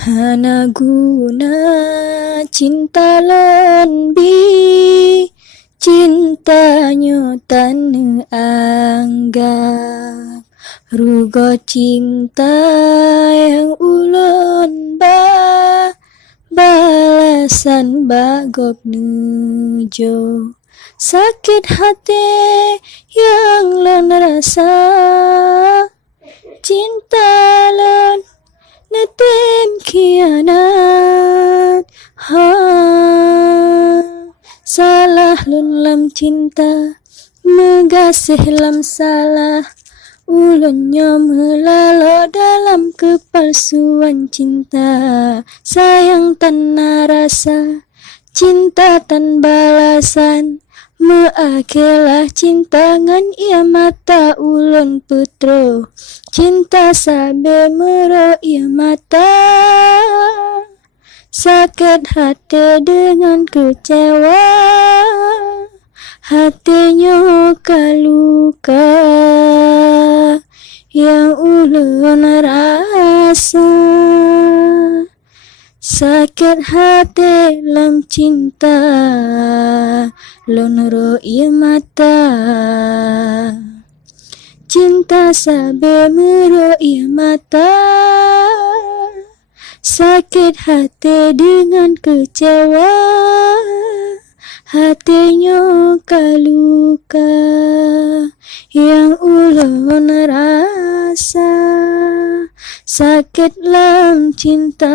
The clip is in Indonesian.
Hana guna cinta lebih, cintanya tan anggap rugo cinta yang ulun balasan bagok nujo sakit hati yang lon rasa cinta lon netem khianat salah lun lam cinta megasih lam salah ulunnya melalo dalam kepalsuan cinta sayang tanpa rasa cinta tan balasan meakelah cinta ngan ia mata ulun putro cinta sabe mero ia mata sakit hati dengan kecewa hatinya kaluka yang ulun rasa sakit hati lam cinta lonro ia mata cinta sabe mero ia mata sakit hati dengan kecewa hatinya kaluka yang ulun rasa sakit lam cinta